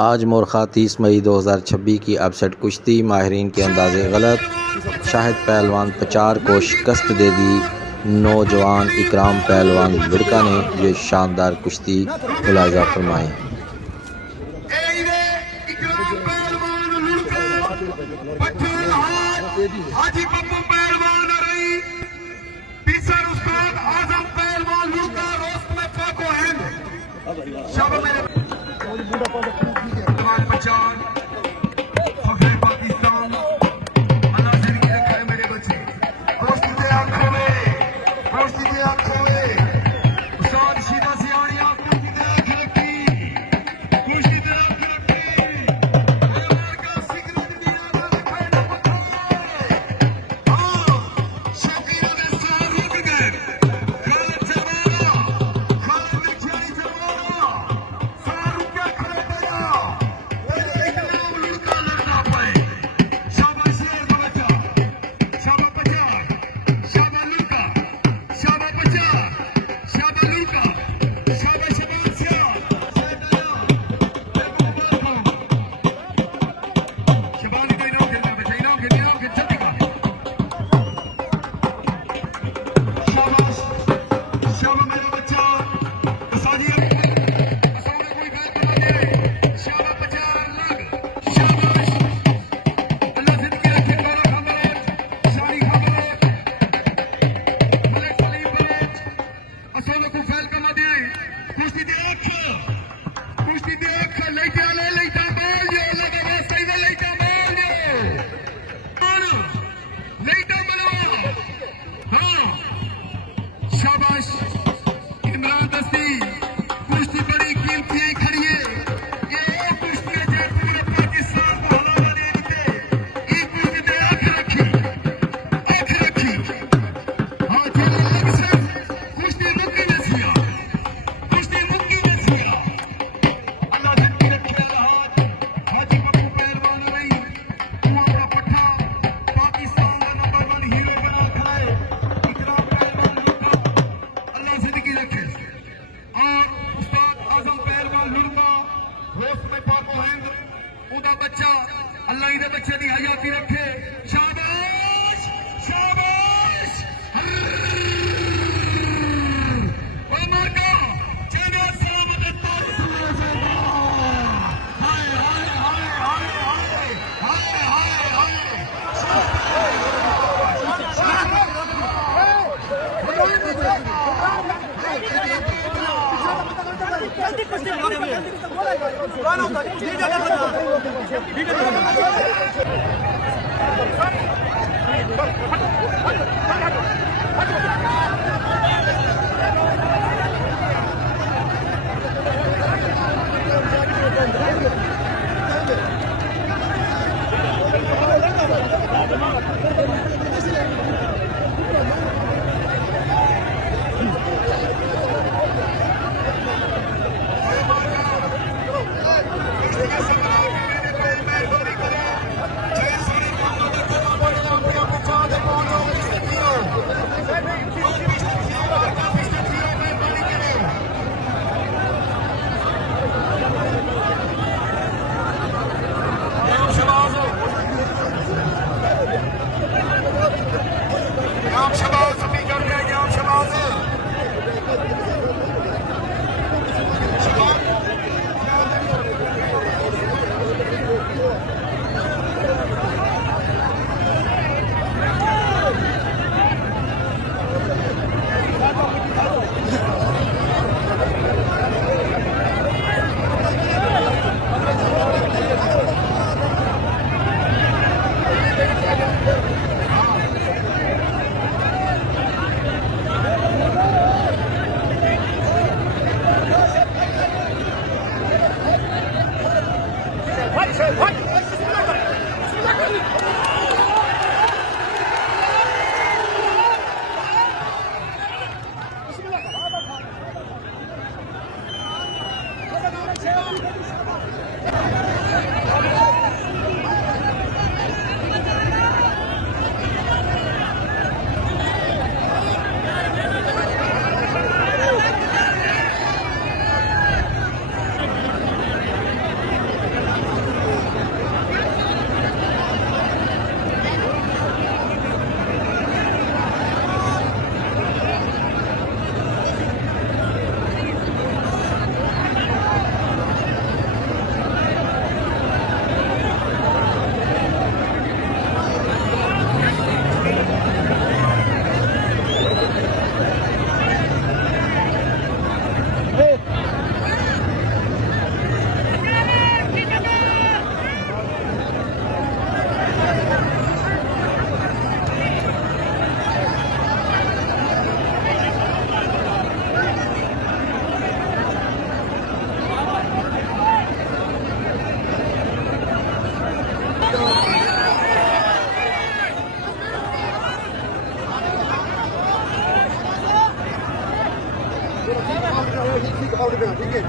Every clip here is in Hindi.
आज मोरखा 30 मई 2026 की अपसेट कुश्ती माहिरीन के अंदाज़े गलत। शाहिद पहलवान पचार को शिकस्त दे दी। नौजवान इकराम पहलवान लुड़का ने ये शानदार कुश्ती मुलाहिज़ा फरमाई। शाबाश इमरान दस्ती कुश्ती बड़ी कीमती खड़ी है। ये कुश्ती है पूरे पाकिस्तान को हवाला दे देते। ये कुश्ती दे आंख रखी हाँ चलो लग से कुश्ती मुक्की में सिया अल्लाह जिंदगी रखे हाथ हाजी पप्पू पहलवान रही तू अपना पट्टा पाकिस्तान का नंबर 1 हीरो बना खड़ा है। इकराम पहलवान जिंदगी रखे और उस्ताद आजम पहलवान लुड़का होश में पाको हिंद उदा बच्चा अल्लाह इधर बच्चे की हयाती रखे। शाबाश शाबाश ओ मार्का चेहरे सलामत हाय हाय हाय हाय हाय हाय हाय जल्दी कुश्ती लड़ो जल्दी कौन होता है वीडियो ठीक है।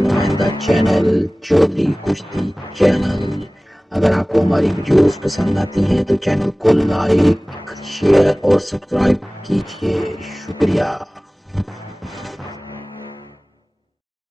नुमाइंदा चैनल चौधरी कुश्ती चैनल। अगर आपको हमारी वीडियोस पसंद आती हैं तो चैनल को लाइक शेयर और सब्सक्राइब कीजिए। शुक्रिया।